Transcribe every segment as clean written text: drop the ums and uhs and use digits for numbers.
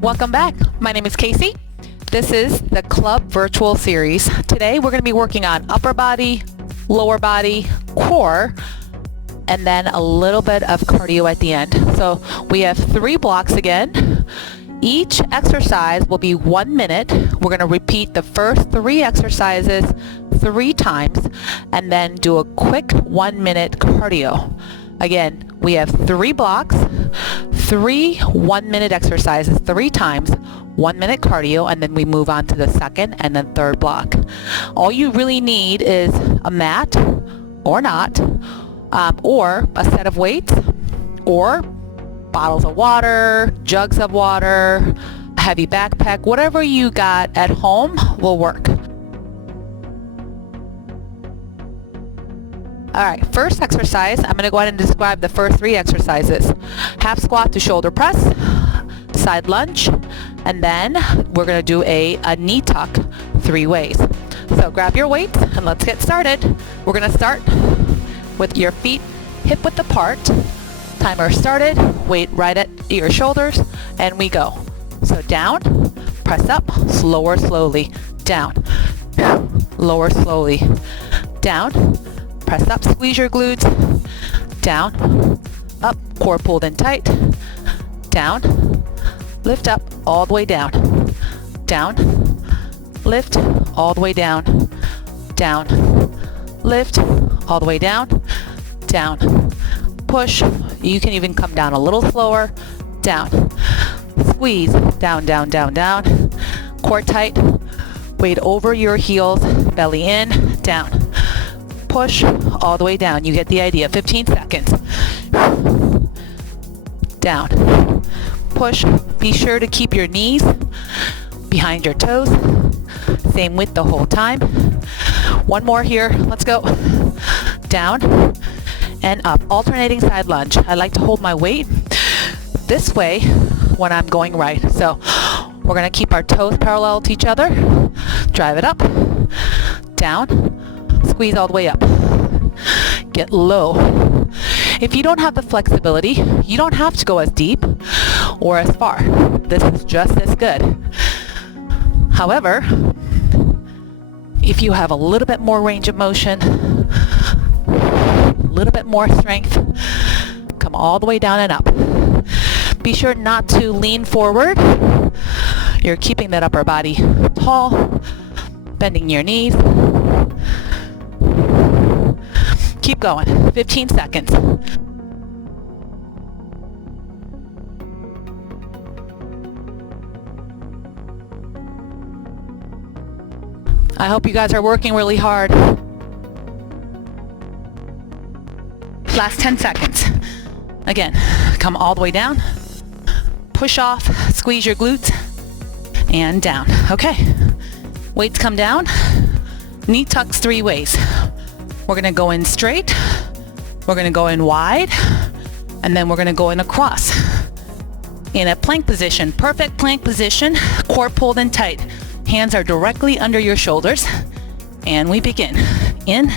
Welcome back. My name is Cacey. This is the Club Virtual Series. Today we're going to be working on upper body, lower body, core, and then a little bit of cardio at the end. So we have 3 blocks again. Each exercise will be 1 minute. We're going to repeat the first 3 exercises 3 times and then do a quick 1 minute cardio. Again, we have 3 blocks, 3 1-minute exercises 3 times, 1 minute cardio, and then we move on to the second and then third block. All you really need is a mat or not, or a set of weights, or bottles of water, jugs of water, a heavy backpack, whatever you got at home will work. Alright, first exercise, I'm going to go ahead and describe the first 3 exercises. Half squat to shoulder press, side lunge, and then we're going to do a knee tuck 3 ways. So grab your weights and let's get started. We're going to start with your feet hip width apart. Timer started, weight right at your shoulders, and we go. So down, press up, lower slowly, down, lower slowly, down, press up, squeeze your glutes, down, up, core pulled in tight, down, lift up, all the way down, down, lift, all the way down, down, lift, all the way down, down, push, you can even come down a little slower, down, squeeze, down, down, down, down, core tight, weight over your heels, belly in, down, push all the way down. You get the idea. 15 seconds. Down. Push. Be sure to keep your knees behind your toes. Same width the whole time. 1 more here. Let's go. Down and up. Alternating side lunge. I like to hold my weight this way when I'm going right. So we're going to keep our toes parallel to each other. Drive it up. Down. Squeeze all the way up. Get low. If you don't have the flexibility, you don't have to go as deep or as far. This is just as good. However, if you have a little bit more range of motion, a little bit more strength, come all the way down and up. Be sure not to lean forward. You're keeping that upper body tall, bending your knees. Keep going. 15 seconds. I hope you guys are working really hard. Last 10 seconds. Again, come all the way down. Push off, squeeze your glutes, and down. Okay. Weights come down. Knee tucks 3 ways. We're going to go in straight, we're going to go in wide, and then we're going to go in across. In a plank position, perfect plank position, core pulled in tight. Hands are directly under your shoulders, and we begin. In,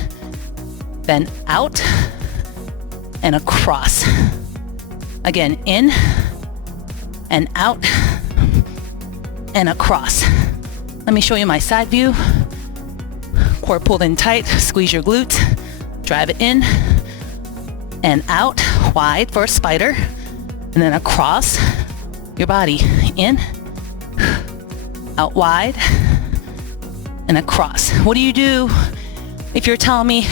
then out, and across. Again, in, and out, and across. Let me show you my side view. Core pulled in tight, squeeze your glutes, drive it in and out, wide for a spider, and then across your body, in, out wide, and across. What do you do if you're telling me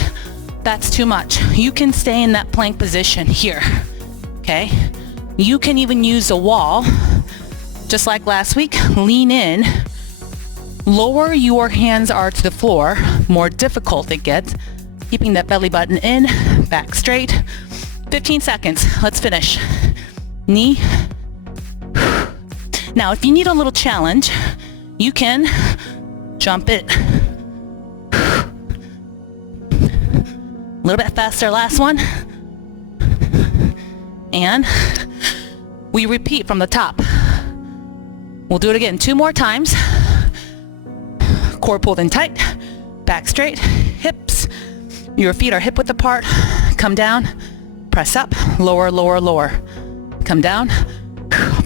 that's too much? You can stay in that plank position here, okay? You can even use a wall, just like last week, lean in. Lower your hands are to the floor, more difficult it gets. Keeping that belly button in, back straight. 15 seconds, let's finish. Knee. Now, if you need a little challenge, you can jump it. A little bit faster, last one. And we repeat from the top. We'll do it again 2 more times. Core pulled in tight, back straight, hips, your feet are hip width apart, come down, press up, lower, lower, lower, come down,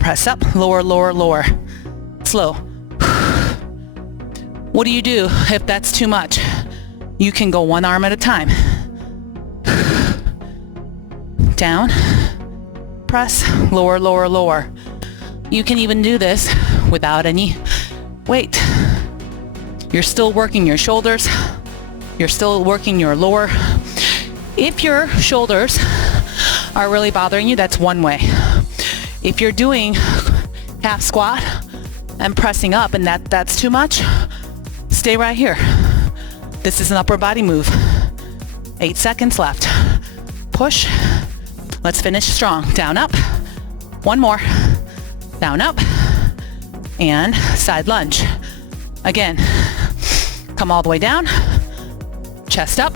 press up, lower, lower, lower. Slow. What do you do if that's too much? You can go one arm at a time. Down, press, lower, lower, lower. You can even do this without any weight. You're still working your shoulders. You're still working your lower. If your shoulders are really bothering you, that's one way. If you're doing half squat and pressing up and that's too much, stay right here. This is an upper body move. 8 seconds left. Push. Let's finish strong. Down, up. One more. Down, up. And side lunge. Again, come all the way down. Chest up.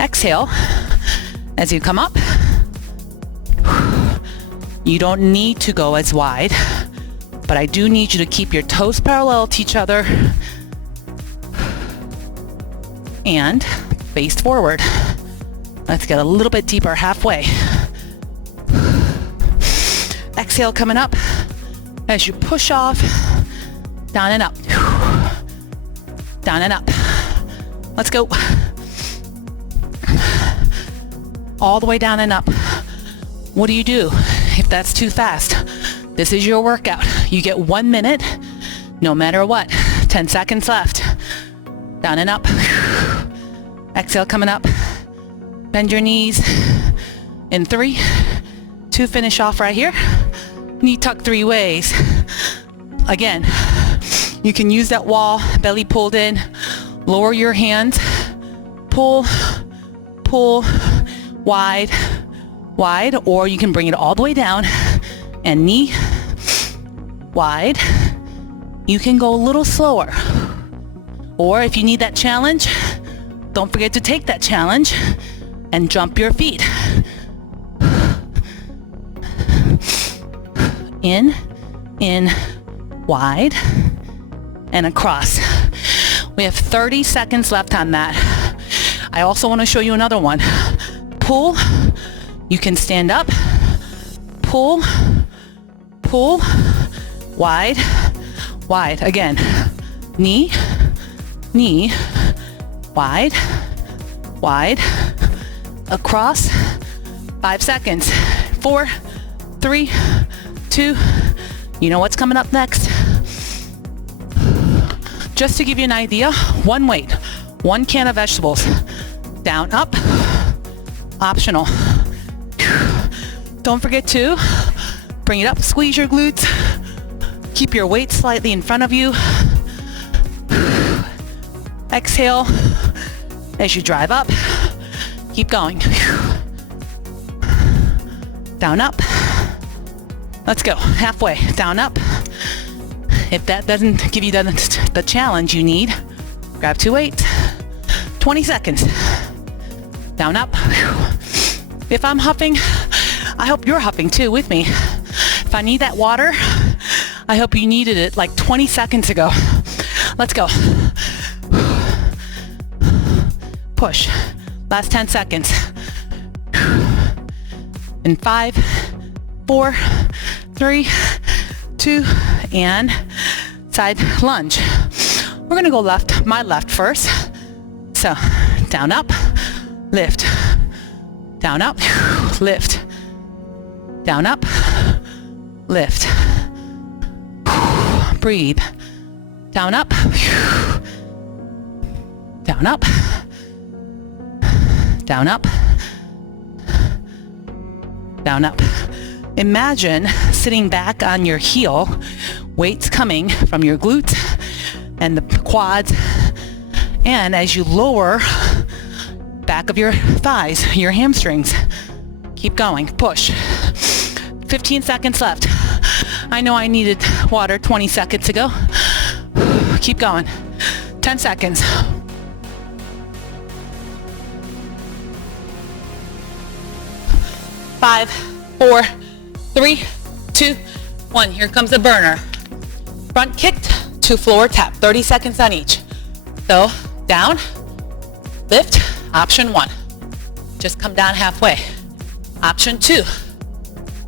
Exhale as you come up. You don't need to go as wide, but I do need you to keep your toes parallel to each other and face forward. Let's get a little bit deeper, halfway. Exhale coming up as you push off, down and up. Down and up. Let's go. All the way down and up. What do you do if that's too fast? This is your workout. You get 1 minute, no matter what. 10 seconds left. Down and up. Exhale coming up. Bend your knees. In 3, 2, finish off right here. Knee tuck 3 ways. Again, you can use that wall, belly pulled in. Lower your hands. Pull, pull, wide, wide, or you can bring it all the way down and knee, wide. You can go a little slower. Or if you need that challenge, don't forget to take that challenge and jump your feet. In, wide, and across. We have 30 seconds left on that. I also want to show you another one. Pull. You can stand up. Pull, pull, wide, wide. Again, knee, knee, wide, wide, across. 5 seconds. 4, 3, 2. You know what's coming up next. Just to give you an idea, one weight, 1 can of vegetables. Down, up, optional. Don't forget to bring it up, squeeze your glutes, keep your weight slightly in front of you. Exhale as you drive up, keep going. Down, up. Let's go, halfway, down, up. If that doesn't give you the challenge you need, grab 2 weights. 20 seconds. Down, up. If I'm huffing, I hope you're huffing too with me. If I need that water, I hope you needed it like 20 seconds ago. Let's go. Push. Last 10 seconds. In 5, 4, 3, 2, and side lunge. We're gonna go left, my left first. So, down, up, lift. Down, up, lift. Down, up, lift. Breathe. Down, up. Down, up. Down, up. Down, up. Imagine sitting back on your heel, weights coming from your glutes and the quads, and as you lower back of your thighs, your hamstrings. Keep going, push. 15 seconds left. I know I needed water 20 seconds ago. Keep going. 10 seconds. 5, 4, 3, 2, 1. Here comes the burner. Front kicked to floor tap. 30 seconds on each. So down, lift, option 1. Just come down halfway. Option 2.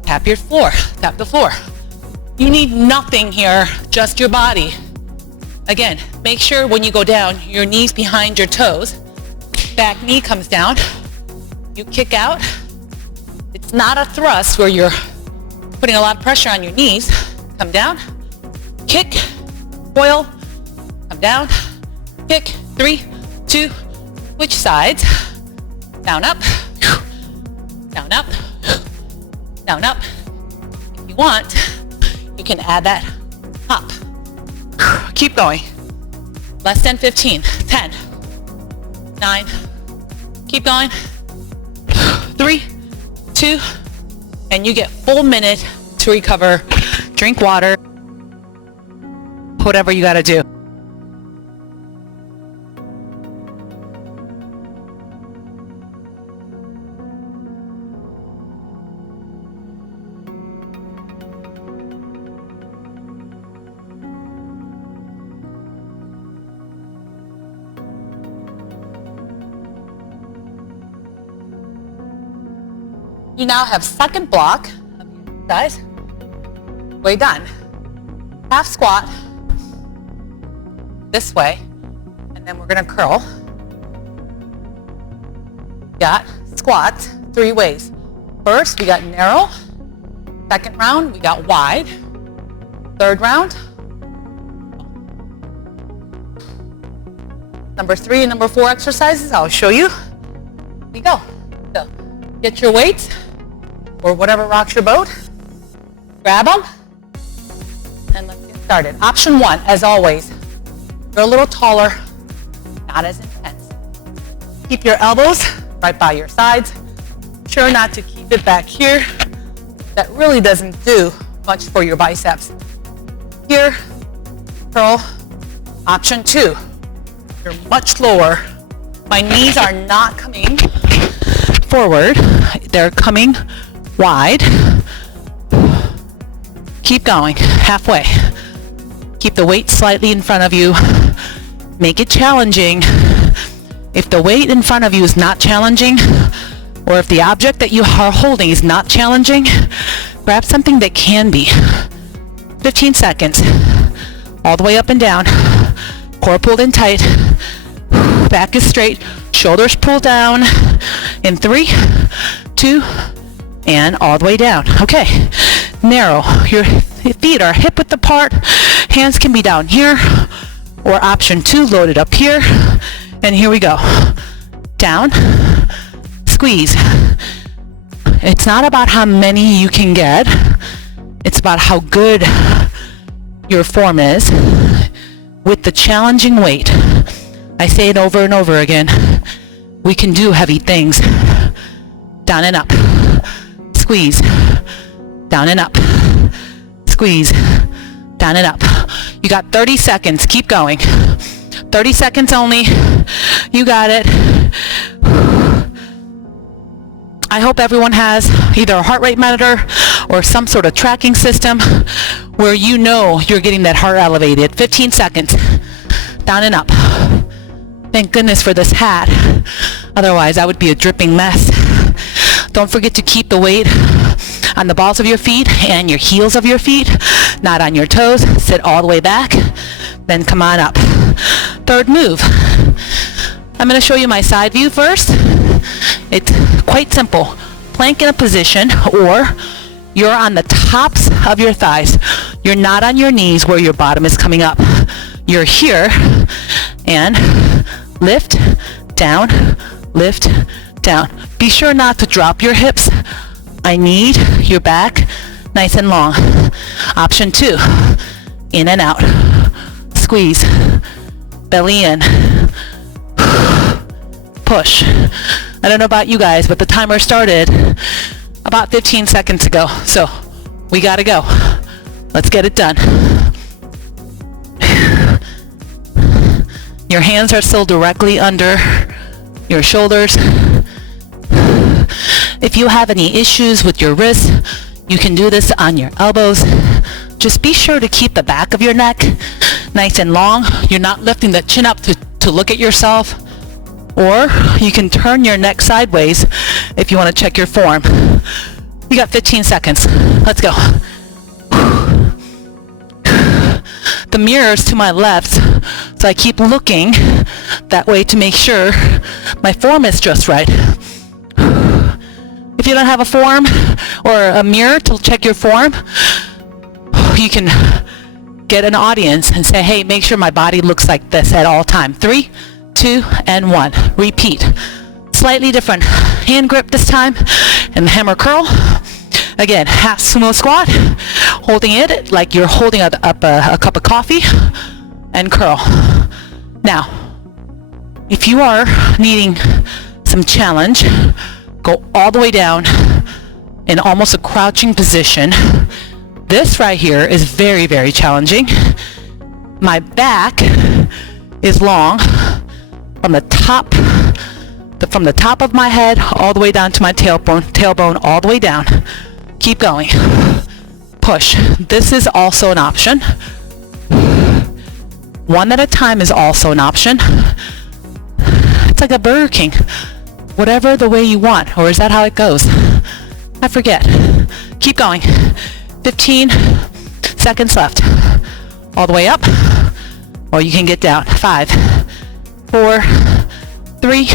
Tap your floor, tap the floor. You need nothing here, just your body. Again, make sure when you go down, your knees behind your toes, back knee comes down, you kick out. It's not a thrust where you're putting a lot of pressure on your knees. Come down, kick, coil, come down, kick, 3, 2, switch sides, down, up, down, up, down, up. If you want, you can add that hop. Keep going. Less than 15, 10, 9, keep going, 3, 2, and you get full minute to recover. Drink water, whatever you gotta do. You now have second block of your exercise. Way done. Half squat this way, and then we're gonna curl. Got squats 3 ways. First, we got narrow. Second round, we got wide. Third round, number 3 and number 4 exercises, I'll show you. Here we go. So, get your weights, or whatever rocks your boat. Grab them, and let's get started. Option 1, as always, you're a little taller, not as intense. Keep your elbows right by your sides. Sure not to keep it back here. That really doesn't do much for your biceps. Here, curl. Option 2, you're much lower. My knees are not coming forward, they're coming wide. Keep going, halfway. Keep the weight slightly in front of you. Make it challenging. If the weight in front of you is not challenging, or if the object that you are holding is not challenging, grab something that can be. 15 seconds. All the way up and down. Core pulled in tight. Back is straight. Shoulders pull down. In 3, 2, and all the way down. Okay. Narrow. Your feet are hip width apart. Hands can be down here. Or option 2, loaded up here. And here we go. Down. Squeeze. It's not about how many you can get. It's about how good your form is with the challenging weight. I say it over and over again. We can do heavy things. Down and up. Squeeze. Down and up. Squeeze. Down and up. You got 30 seconds. Keep going. 30 seconds only. You got it. I hope everyone has either a heart rate monitor or some sort of tracking system where you know you're getting that heart elevated. 15 seconds. Down and up. Thank goodness for this hat. Otherwise, I would be a dripping mess. Don't forget to keep the weight on the balls of your feet and your heels of your feet, not on your toes. Sit all the way back. Then come on up. Third move. I'm going to show you my side view first. It's quite simple. Plank in a position, or you're on the tops of your thighs. You're not on your knees where your bottom is coming up. You're here, and lift, down, lift, down. Be sure not to drop your hips. I need your back nice and long. Option 2, in and out. Squeeze, belly in. Push. I don't know about you guys, but the timer started about 15 seconds ago, so we gotta go. Let's get it done. Your hands are still directly under your shoulders. If you have any issues with your wrists, you can do this on your elbows. Just be sure to keep the back of your neck nice and long. You're not lifting the chin up to look at yourself. Or you can turn your neck sideways if you want to check your form. You got 15 seconds. Let's go. The mirror's to my left, so I keep looking that way to make sure my form is just right. If you don't have a form or a mirror to check your form, you can get an audience and say, hey, make sure my body looks like this at all time. 3, 2, and 1. Repeat. Slightly different hand grip this time, and the hammer curl. Again, half sumo squat, holding it like you're holding up a cup of coffee, and curl. Now, if you are needing some challenge, go all the way down in almost a crouching position. This right here is very, very challenging. My back is long from the top of my head all the way down to my tailbone all the way down. Keep going. Push. This is also an option. One at a time is also an option. It's like a Burger King. Whatever the way you want. Or is that how it goes? I forget. Keep going. 15 seconds left. All the way up. Or you can get down. 5, 4, 3,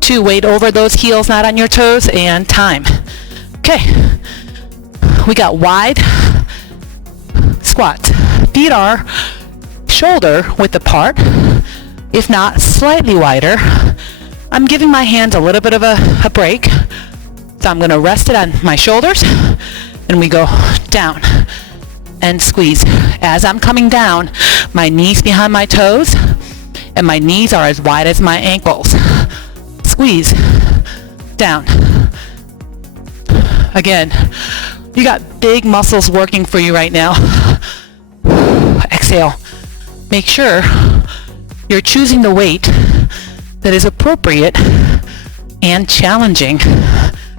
2. Weight over those heels, not on your toes. And time. Okay. We got wide squats. Feet are shoulder width apart, if not slightly wider. I'm giving my hands a little bit of a break. So I'm going to rest it on my shoulders, and we go down and squeeze. As I'm coming down, my knees behind my toes, and my knees are as wide as my ankles. Squeeze. Down. Again, you got big muscles working for you right now. Exhale. Make sure you're choosing the weight that is appropriate and challenging.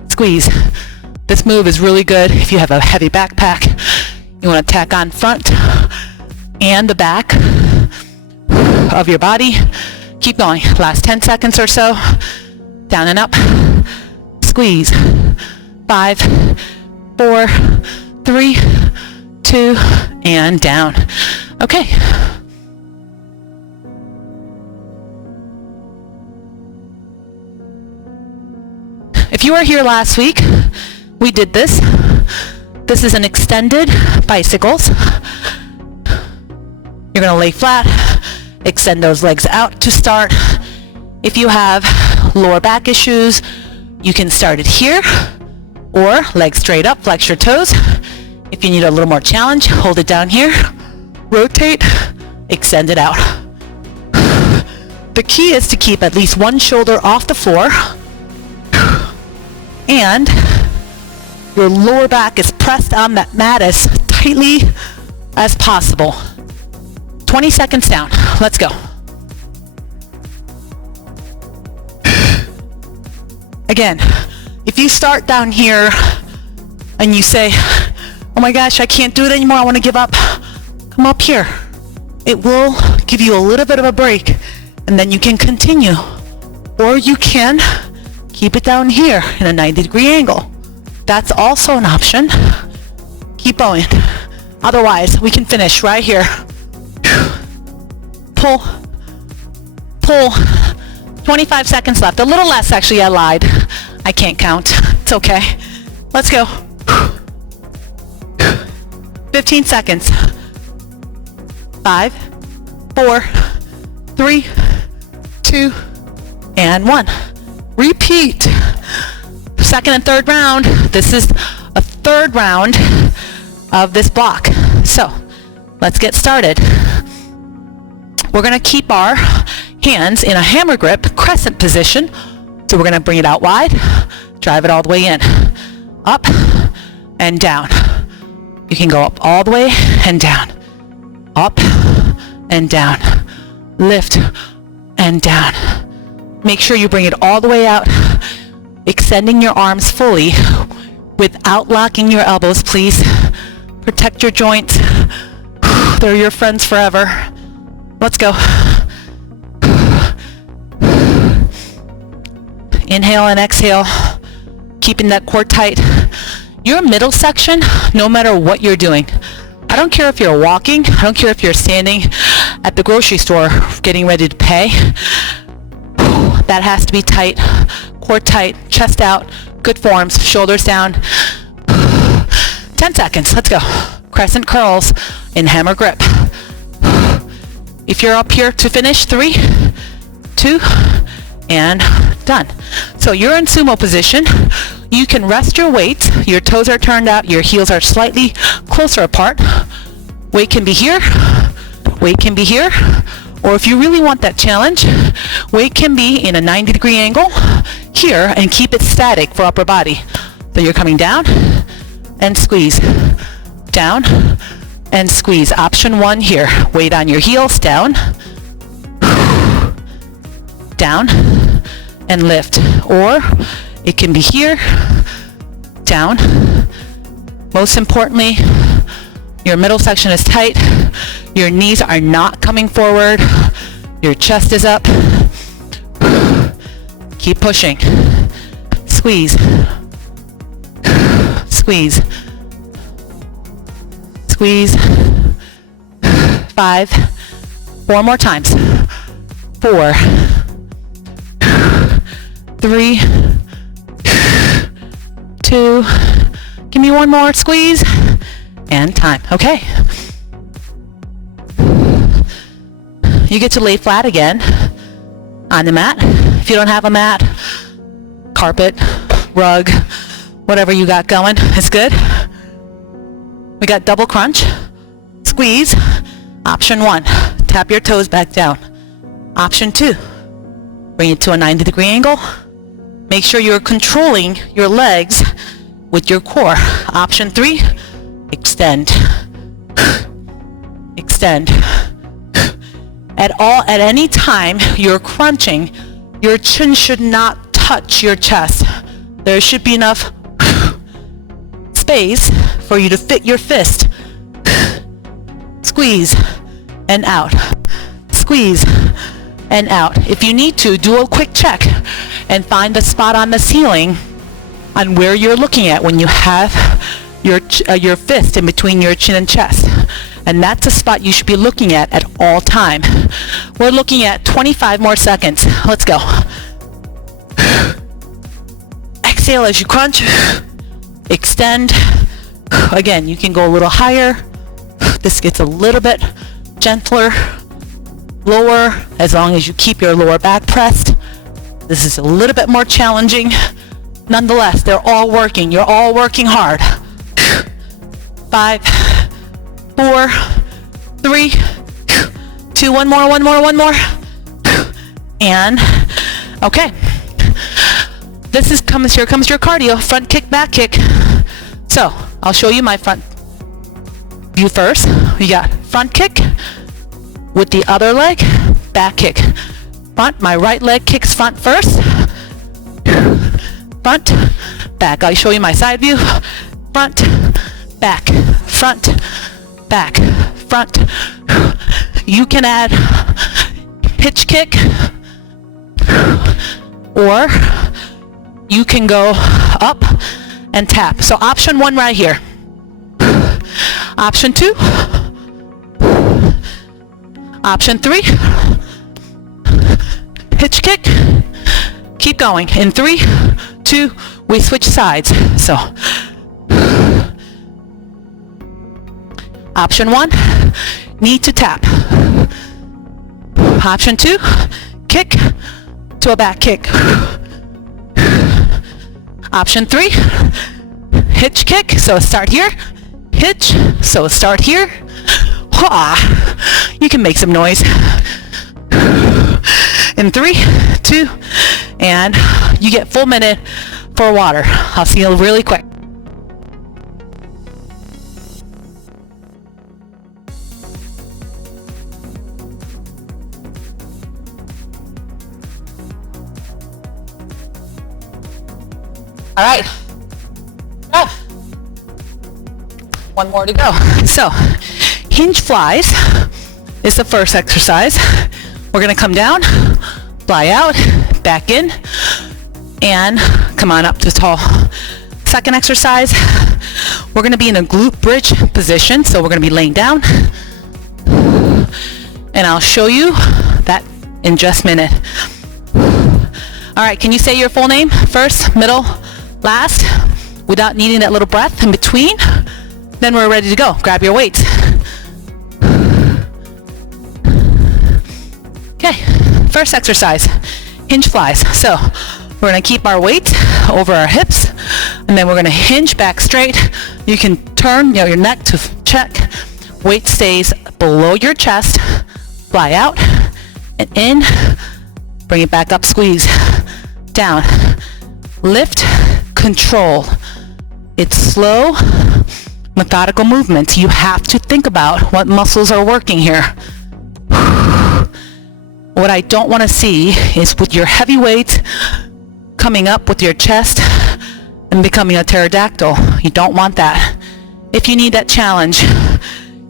Squeeze. This move is really good if you have a heavy backpack. You want to tack on front and the back of your body. Keep going. Last 10 seconds or so. Down and up. Squeeze. 5, 4, 3, 2, and down. Okay. If you were here last week, we did this. This is an extended bicycles. You're going to lay flat, extend those legs out to start. If you have lower back issues, you can start it here. Or legs straight up, flex your toes. If you need a little more challenge, hold it down here. Rotate, extend it out. The key is to keep at least one shoulder off the floor. And your lower back is pressed on that mat as tightly as possible. 20 seconds down. Let's go. Again, if you start down here and you say, oh my gosh, I can't do it anymore, I want to give up, come up here. It will give you a little bit of a break, and then you can continue. Or you can keep it down here in a 90-degree angle. That's also an option. Keep going. Otherwise, we can finish right here. Pull. Pull. 25 seconds left. A little less, actually, I lied. I can't count. It's okay. Let's go. 15 seconds. 5, 4, 3, 2, and 1. Repeat. Second and third round. This is a third round of this block. So, let's get started. We're going to keep our hands in a hammer grip, crescent position. So we're going to bring it out wide, drive it all the way in, up and down. You can go up all the way and down, up and down, lift and down. Make sure you bring it all the way out, extending your arms fully without locking your elbows, please. Protect your joints. They're your friends forever. Let's go. Inhale and exhale, keeping that core tight. Your middle section, no matter what you're doing, I don't care if you're walking, I don't care if you're standing at the grocery store getting ready to pay, that has to be tight, core tight, chest out, good forms, shoulders down. 10 seconds, let's go. Crescent curls in hammer grip. If you're up here to finish, 3, 2, and done. So you're in sumo position. You can rest your weight. Your toes are turned out. Your heels are slightly closer apart. Weight can be here. Weight can be here. Or if you really want that challenge, weight can be in a 90-degree angle here and keep it static for upper body. So you're coming down and squeeze. Down and squeeze. Option 1 here. Weight on your heels. Down. Down and lift. Or it can be here. Down. Most importantly, your middle section is tight. Your knees are not coming forward. Your chest is up. Keep pushing. Squeeze. Squeeze. Squeeze. 5. 4 more times. 4. 3. 2. Give me one more squeeze. And time. Okay. You get to lay flat again on the mat. If you don't have a mat, carpet, rug, whatever you got going is good. We got double crunch. Squeeze. Option 1, tap your toes back down. Option 2, bring it to a 90-degree angle. Make sure you're controlling your legs with your core. Option 3, extend. Extend. At any time you're crunching, your chin should not touch your chest. There should be enough space for you to fit your fist. Squeeze and out. Squeeze and out. If you need to, do a quick check and find the spot on the ceiling on where you're looking at when you have your fist in between your chin and chest. And that's a spot you should be looking at all time. We're looking at 25 more seconds. Let's go. Exhale as you crunch. Extend. Again, you can go a little higher. This gets a little bit gentler. Lower, as long as you keep your lower back pressed. This is a little bit more challenging. Nonetheless, they're all working. You're all working hard. 5, 4, 3, 2, one more. And, okay. Here comes your cardio. Front kick, back kick. So, I'll show you my front view first. We got front kick with the other leg, back kick. Front, my right leg kicks front first. Front, back. I'll show you my side view. Front, back, front, back, front. You can add hitch kick, or you can go up and tap. So option 1 right here. Option 2. Option 3. Hitch kick. Keep going. In 3, 2, we switch sides. So option 1, knee to tap. Option 2, kick to a back kick. Option 3, hitch kick, so start here. Hitch, so start here. You can make some noise. In 3, 2, and you get full minute for water. I'll see you really quick. All right. One more to go. So, hinge flies is the first exercise. We're going to come down, fly out, back in, and come on up to tall. Second exercise, we're gonna be in a glute bridge position. So we're gonna be laying down. And I'll show you that in just a minute. All right, can you say your full name? First, middle, last, without needing that little breath in between? Then we're ready to go. Grab your weights. Okay, first exercise, hinge flies. So we're gonna keep our weight over our hips, and then we're gonna hinge back straight. You can turn your neck to check. Weight stays below your chest. Fly out and in. Bring it back up, squeeze. Down. Lift, control. It's slow, methodical movements. You have to think about what muscles are working here. What I don't want to see is with your heavy weight coming up with your chest and becoming a pterodactyl. You don't want that. If you need that challenge,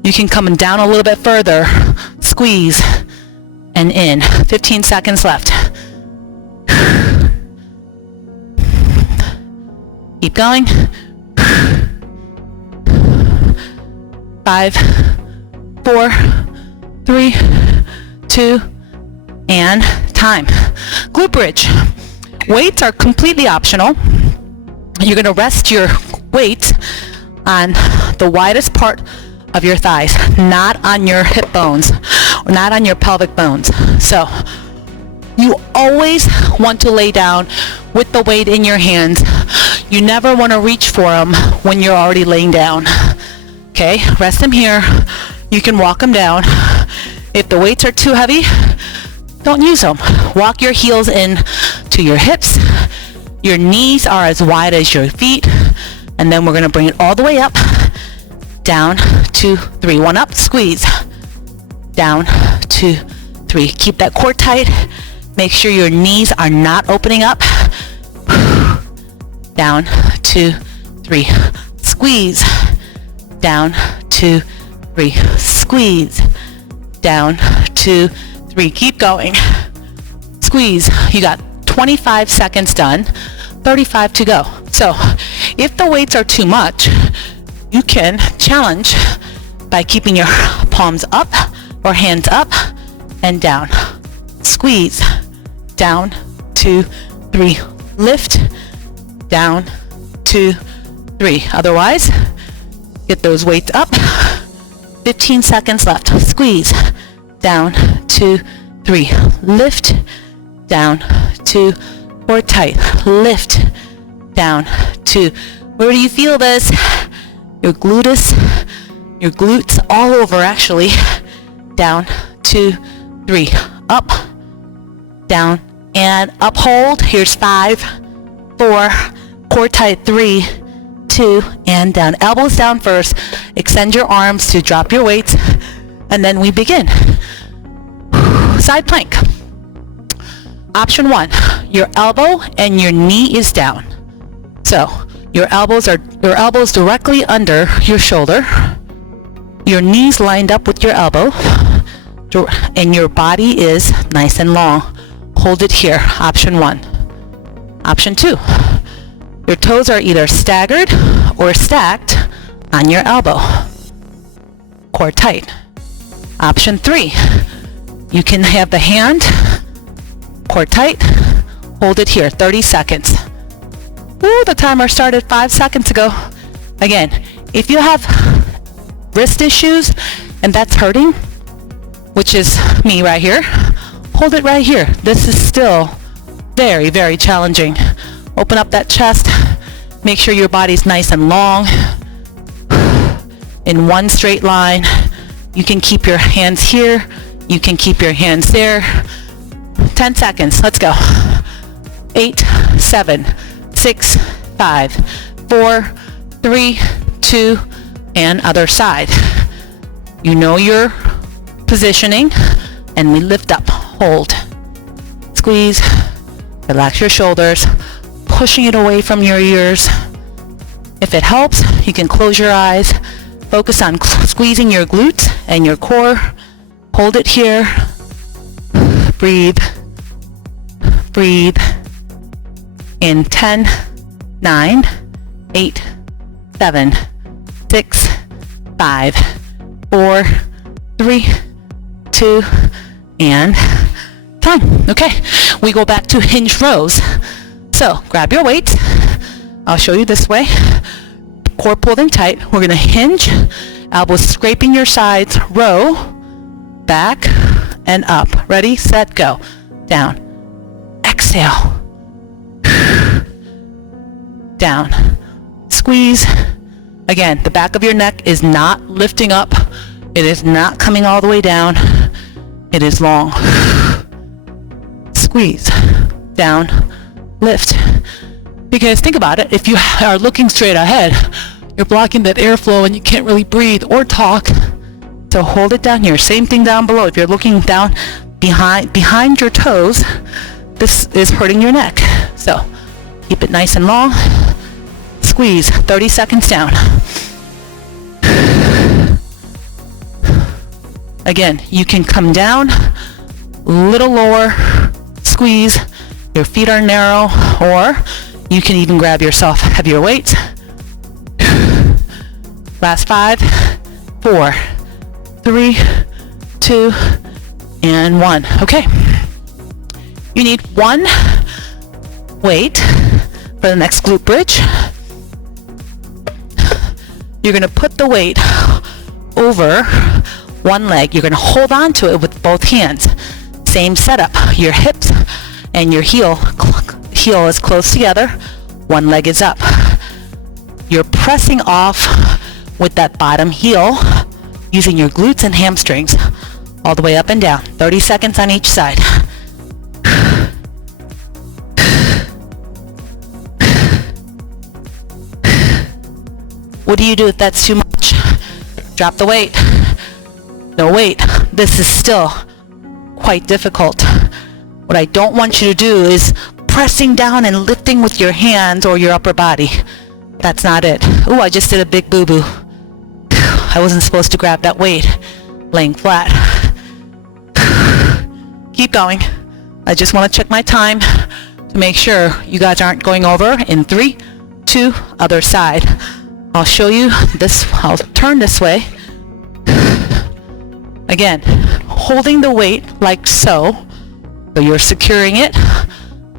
you can come down a little bit further, squeeze, and in. 15 seconds left. Keep going. 5, 4, 3, 2, and time. Glute bridge. Weights are completely optional. You're going to rest your weight on the widest part of your thighs, not on your hip bones, or not on your pelvic bones. So you always want to lay down with the weight in your hands. You never want to reach for them when you're already laying down. Okay, rest them here. You can walk them down. If the weights are too heavy, don't use them. Walk your heels in to your hips. Your knees are as wide as your feet. And then we're going to bring it all the way up. Down, 2, 3. 1 up, squeeze. Down, 2, 3. Keep that core tight. Make sure your knees are not opening up. Down, 2, 3. Squeeze. Down, 2, 3. Squeeze. Down, 2, 3. Keep going. Squeeze. You got 25 seconds done. 35 to go. So if the weights are too much, you can challenge by keeping your palms up or hands up and down. Squeeze. Down, 2, 3. Lift. Down, 2, 3. Otherwise, get those weights up. 15 seconds left. Squeeze. Down, 2, 3. Lift. Down, 2, 4. Tight. Lift. Down, 2. Where do you feel this? Your gluteus, your glutes all over actually. Down, 2, 3. Up, down, and up. Hold. Here's 5, 4, core tight. 3, 2, and down. Elbows down first. Extend your arms to drop your weights, and then we begin. Side plank. Option 1, your elbow and your knee is down. So your elbows directly under your shoulder. Your knees lined up with your elbow, and your body is nice and long. Hold it here. Option 1. Option 2, your toes are either staggered or stacked on your elbow. Core tight. Option 3, you can have the hand core tight. Hold it here. 30 seconds. Ooh, the timer started 5 seconds ago. Again, if you have wrist issues and that's hurting, which is me right here, hold it right here. This is still very, very challenging. Open up that chest. Make sure your body's nice and long. In one straight line. You can keep your hands here. You can keep your hands there. 10 seconds. Let's go. 8, 7, 6, 5, 4, 3, 2, and other side. You know your positioning, and we lift up. Hold. Squeeze. Relax your shoulders, pushing it away from your ears. If it helps, you can close your eyes. Focus on squeezing your glutes and your core. Hold it here. Breathe. Breathe. In 10, 9, 8, 7, 6, 5, 4, 3, 2, and time. Okay, we go back to hinge rows. So grab your weight. I'll show you this way. Core pulled in tight. We're going to hinge, elbows scraping your sides, row, back, and up. Ready, set, go. Down. Exhale. Down. Squeeze. Again, the back of your neck is not lifting up. It is not coming all the way down. It is long. Squeeze. Down. Lift. Because think about it, if you are looking straight ahead, you're blocking that airflow and you can't really breathe or talk. So hold it down here. Same thing down below. If you're looking down behind your toes, this is hurting your neck. So keep it nice and long. Squeeze. 30 seconds down. Again, you can come down, little lower, squeeze. Your feet are narrow, or you can even grab yourself heavier weights. Last 5, 4, 3, 2, and 1. Okay. You need one weight for the next glute bridge. You're going to put the weight over one leg. You're going to hold on to it with both hands. Same setup. Your hips and your heel is close together. One leg is up. You're pressing off with that bottom heel using your glutes and hamstrings all the way up and down. 30 seconds on each side. What do you do if that's too much? Drop the weight. No, wait. This is still quite difficult. What I don't want you to do is pressing down and lifting with your hands or your upper body. That's not it. Ooh, I just did a big boo-boo. I wasn't supposed to grab that weight. Laying flat. Keep going. I just want to check my time to make sure you guys aren't going over. In 3, 2, other side. I'll show you this. I'll turn this way. Again, holding the weight like so. So you're securing it,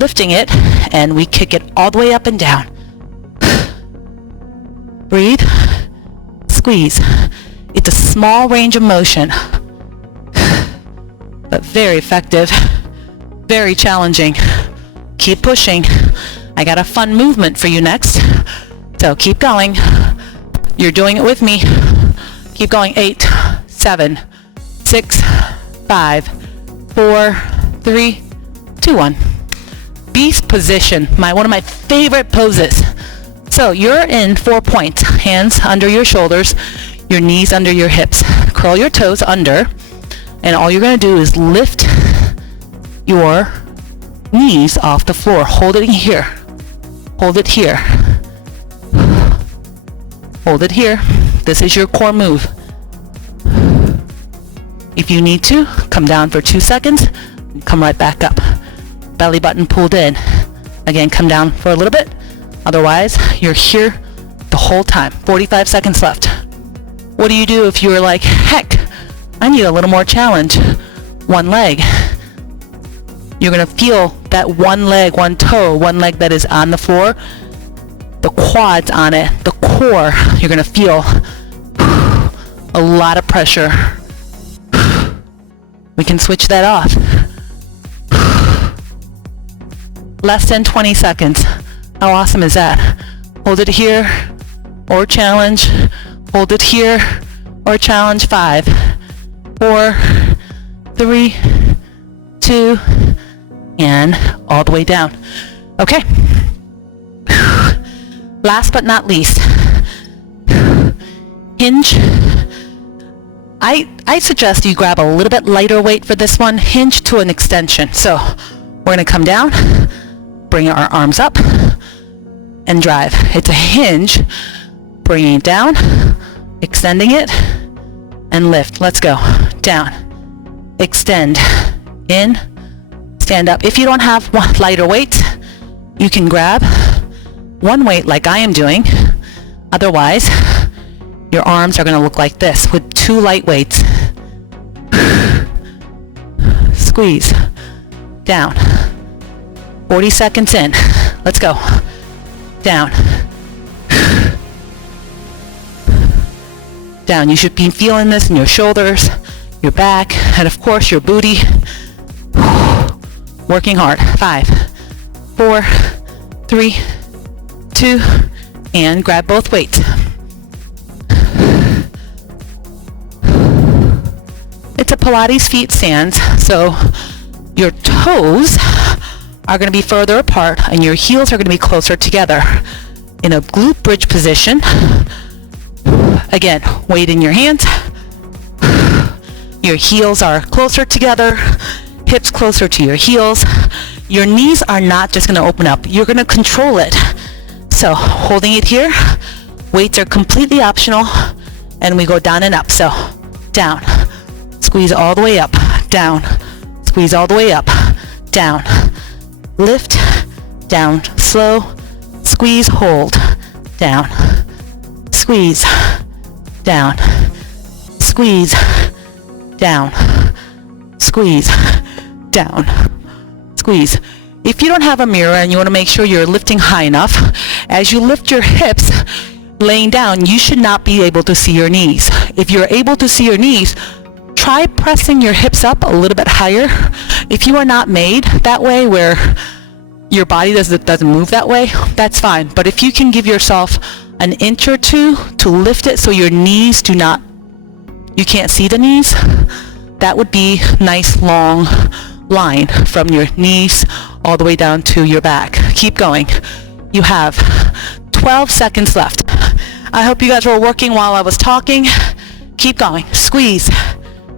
lifting it, and we kick it all the way up and down. Breathe. Squeeze. It's a small range of motion, but very effective, very challenging. Keep pushing. I got a fun movement for you next. So keep going. You're doing it with me. Keep going. 8, 7, 6, 5, 4, 3, 2, 1. Beast position. One of my favorite poses. So you're in 4 points. Hands under your shoulders, your knees under your hips. Curl your toes under, and all you're going to do is lift your knees off the floor. Hold it here. Hold it here. Hold it here. This is your core move. If you need to, come down for 2 seconds, and come right back up. Belly button pulled in. Again, come down for a little bit. Otherwise, you're here the whole time. 45 seconds left. What do you do if you're like, heck, I need a little more challenge? One leg. You're going to feel that one leg, one toe, one leg that is on the floor, the quads on it, the core. You're going to feel a lot of pressure. We can switch that off. Less than 20 seconds. How awesome is that? Hold it here or challenge. Hold it here or challenge. 5, 4, 3, 2, and all the way down. Okay. Last but not least, hinge. I suggest you grab a little bit lighter weight for this one. Hinge to an extension. So we're going to come down, bring our arms up, and drive. It's a hinge. Bringing it down, extending it, and lift. Let's go. Down. Extend. In. Stand up. If you don't have lighter weights, you can grab one weight like I am doing, Otherwise, your arms are going to look like this with 2 light weights. Squeeze. Down. 40 seconds in. Let's go. Down. Down. You should be feeling this in your shoulders, your back, and of course your booty. Working hard. 5, 4, 3, 2, and grab both weights. It's a Pilates feet stance, so your toes are going to be further apart and your heels are going to be closer together. In a glute bridge position, again, weight in your hands, your heels are closer together, hips closer to your heels. Your knees are not just going to open up, you're going to control it. So holding it here, weights are completely optional, and we go down and up. So down, squeeze all the way up, down, squeeze all the way up, down, lift, down, slow, squeeze, hold, down, squeeze, down, squeeze, down, squeeze, down, squeeze. If you don't have a mirror and you want to make sure you're lifting high enough, as you lift your hips, laying down, you should not be able to see your knees. If you're able to see your knees, try pressing your hips up a little bit higher. If you are not made that way, where your body doesn't move that way, that's fine. But if you can give yourself an inch or two to lift it so your knees you can't see the knees, that would be nice long line from your knees all the way down to your back. Keep going. You have 12 seconds left. I hope you guys were working while I was talking. Keep going. Squeeze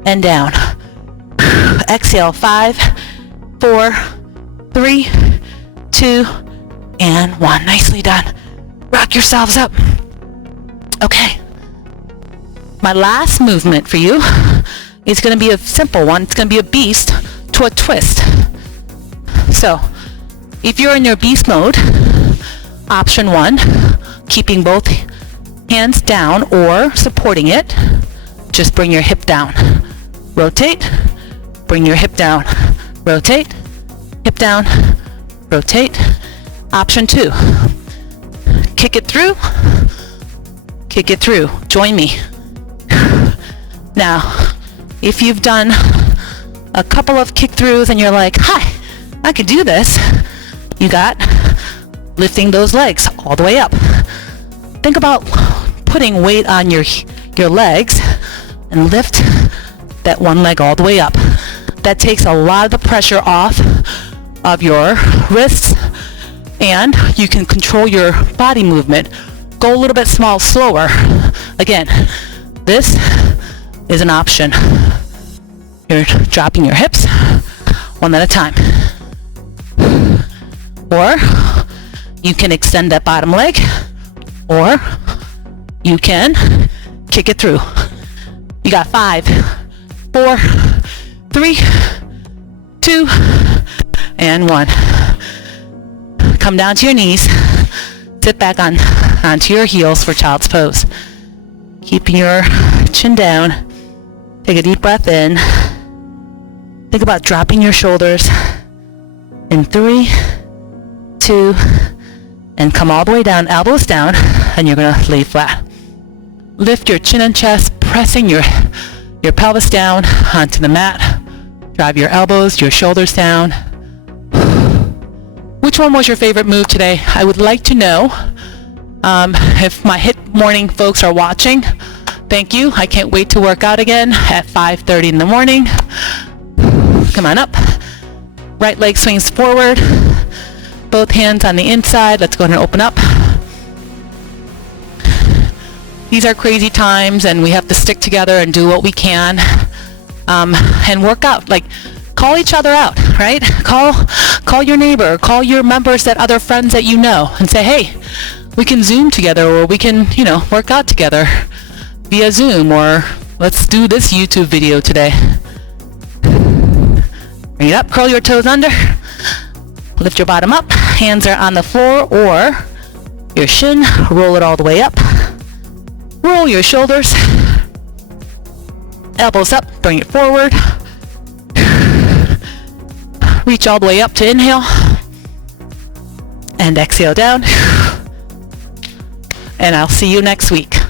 and down. Exhale. 5, 4, 3, 2, and 1. Nicely done. Rock yourselves up. Okay. My last movement for you is going to be a simple one. It's going to be a beast to a twist. So, if you're in your beast mode, option 1, keeping both hands down or supporting it, just bring your hip down. Rotate, bring your hip down. Rotate, hip down, rotate. Option 2, kick it through, kick it through. Join me. Now, if you've done a couple of kick throughs and you're like, hi, I could do this, you got lifting those legs all the way up. Think about putting weight on your legs and lift that one leg all the way up. That takes a lot of the pressure off of your wrists, and you can control your body movement. Go a little bit slower. Again, this is an option. You're dropping your hips one at a time. Or you can extend that bottom leg, or you can kick it through. You got 5, 4, 3, 2, and 1. Come down to your knees. Sit back onto your heels for child's pose. Keeping your chin down. Take a deep breath in. Think about dropping your shoulders in 3, 2, and come all the way down, elbows down, and you're going to lay flat. Lift your chin and chest, pressing your pelvis down onto the mat. Drive your elbows, your shoulders down. Which one was your favorite move today? I would like to know. If my HIIT morning folks are watching, thank you. I can't wait to work out again at 5:30 in the morning. Come on up. Right leg swings forward. Both hands on the inside. Let's go ahead and open up. These are crazy times, and we have to stick together and do what we can, and work out. Like, call each other out, right? Call your neighbor, call your members, that other friends that you know, and say, hey, we can Zoom together, or we can, work out together via Zoom, or let's do this YouTube video today. Bring it up, curl your toes under, lift your bottom up, hands are on the floor or your shin, roll it all the way up. Roll your shoulders. Elbows up, bring it forward. Reach all the way up to inhale. And exhale down. And I'll see you next week.